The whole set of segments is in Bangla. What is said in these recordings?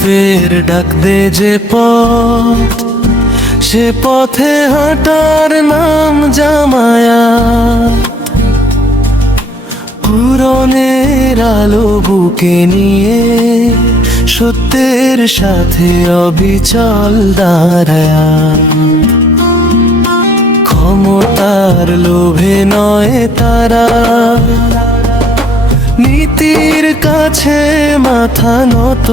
ফের ডাক দে যে পথ সে পথে হাঁটার নাম জামায়া পুরনের আলো বুকে নিয়ে সত্যের সাথে অবিচল দাঁড়ায়া। ক্ষমতার লোভে নয় তারা। নীতির কাছে মাথা নত।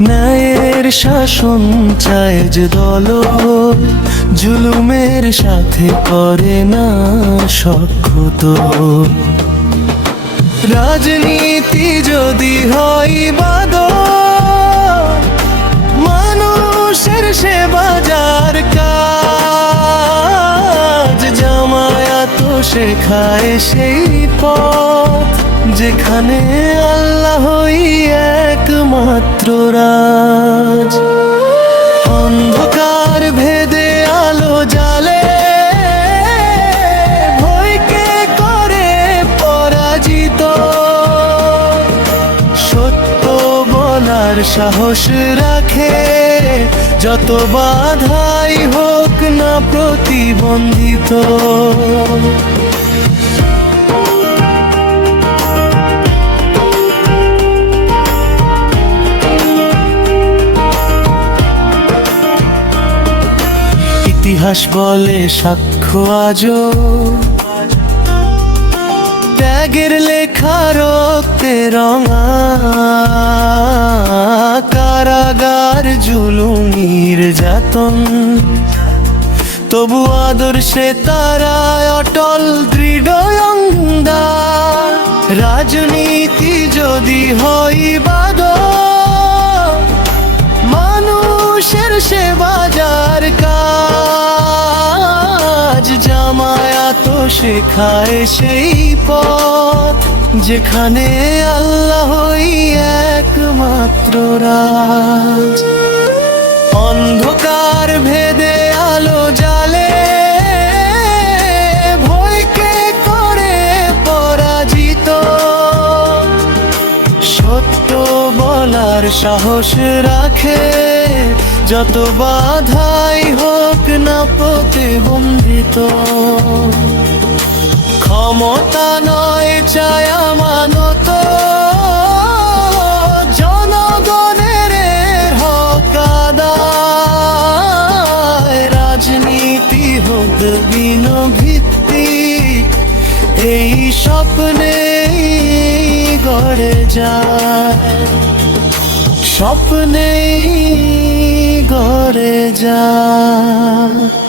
ন্যায়ের শাসন চায় যে দল। জুলুমের সাথে করে না সক্ষত রাজনীতি যদি হয় বাদ মানুষের সেবা যার কাজ, জামায়াত শেখায় সেই পথ, যেখানে আল্লাহই একমাত্র রাজ। বলার সাহস রাখে। যত বাধাই হোক না প্রতিবন্ধিত। ইতিহাস বলে সাক্ষ্য আজও ত্যাগের লেখা রক্তে রঙা, কারাগার জুলুমির যাতন। তবু আদর্শে তারা অটল, দৃঢ় রাজনীতি যদি হই বাদ মানুষের সেবা যার কাজ জামায়াত শেখায় সেই পথ যেখানে আল্লাহই একমাত্র রাজ। অন্ধকার ভেদে সাহস রাখে, যত বাধাই হোক না প্রতিবন্ধিত ক্ষমতা নয় চায় মানত। জনগণের হক আদায়, রাজনীতি হোক বিন ভিত্তি এই স্বপ্নে গড়ে যায়। স্বপ্নে গড়ে যায়